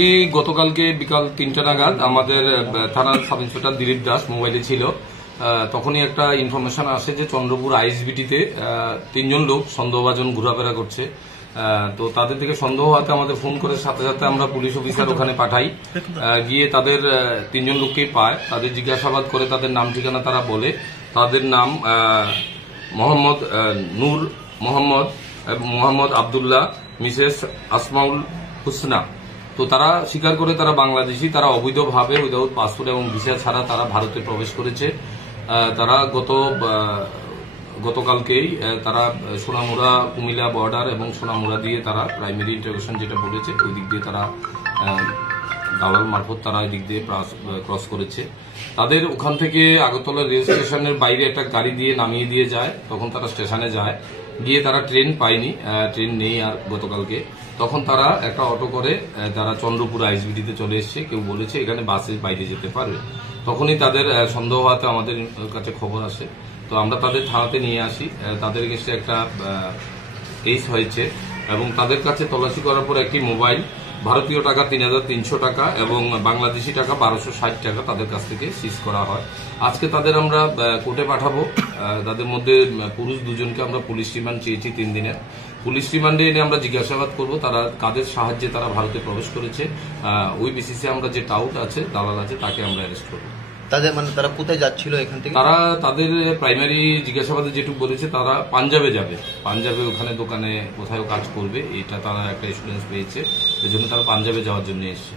Actually গতকালকে বিকাল 3টা নাগাদ আমাদের থানার সাব ইন্সপেক্টর দিলীপ দাস মোবাইলে ছিল। তখনই একটা ইনফরমেশন আসে যে চন্দ্রপুর আইএসবিটিতে 3জন লোক সন্দেহভাজন ঘোরাফেরা করছে। তো তাদের থেকে সন্দেহ হওয়াতে আমাদের ফোন করে সাথে সাথে আমরা পুলিশ অফিসার ওখানে পাঠাই। গিয়ে তাদের 3জন লোককেই পায়। তাদের জিজ্ঞাসাবাদ করে তাদের নাম ঠিকানা তারা বলে। তাদের নাম মোহাম্মদ নূর মোহাম্মদ আবদুল্লাহ, মিসেস আসমাউল হুসনা। তো তারা স্বীকার করে তারা বাংলাদেশি, তারা অবৈধভাবে উইদাউট পাসপোর্ট এবং ভিসা ছাড়া তারা ভারতে প্রবেশ করেছে। তারা গতকালকেই তারা সোনামুড়া কুমিল্লা বর্ডার এবং সোনামুড়া দিয়ে তারা প্রাইমারি ইন্টারভিউশন যেটা বলেছে ওই দিক দিয়ে তারা দালাল মারফত তারা এই দিক দিয়ে ক্রস করেছে। তাদের ওখান থেকে আগরতলা রেল স্টেশনের বাইরে একটা গাড়ি দিয়ে নামিয়ে দিয়ে যায়। তখন তারা স্টেশনে যায়, গিয়ে তারা ট্রেন পায়নি, ট্রেন নেই আর গতকালকে। তখন তারা একটা অটো করে তারা চন্দ্রপুর আইএসবিটিতে চলে এসছে। কেউ বলেছে এখানে বাসে বাইরে যেতে পারবে। তখনই তাদের সন্দেহ হওয়াতে আমাদের কাছে খবর আসে। তো আমরা তাদের থানাতে নিয়ে আসি। তাদের কাছে একটা কেস হয়েছে এবং তাদের কাছে তল্লাশি করার পর একটি মোবাইল, ভারতীয় টাকা 3,300 টাকা এবং বাংলাদেশি টাকা 1260 টাকা তাদের কাছ থেকে সিজ করা হয়। আজকে তাদের আমরা কোর্টে পাঠাবো। তাদের মধ্যে পুরুষ 2জনকে আমরা পুলিশ রিমান্ড চেয়েছি 3 দিনের। পুলিশ রিমান্ডে এনে আমরা জিজ্ঞাসাবাদ করব তারা কাদের সাহায্যে তারা ভারতে প্রবেশ করেছে। ওই বেসিসে আমরা যে টাউট আছে, দালাল আছে, তাকে আমরা অ্যারেস্ট করব। তারা কোথায় যাচ্ছিল এখান থেকে? তারা তাদের প্রাইমারি জিজ্ঞাসাবাদে যেটুকু বলেছে তারা পাঞ্জাবে যাবে। পাঞ্জাবে ওখানে দোকানে কোথাও কাজ করবে, এটা তারা একটা এক্সপিরিয়েন্স পেয়েছে। এই জন্য তারা পাঞ্জাবে যাওয়ার জন্য এসছে।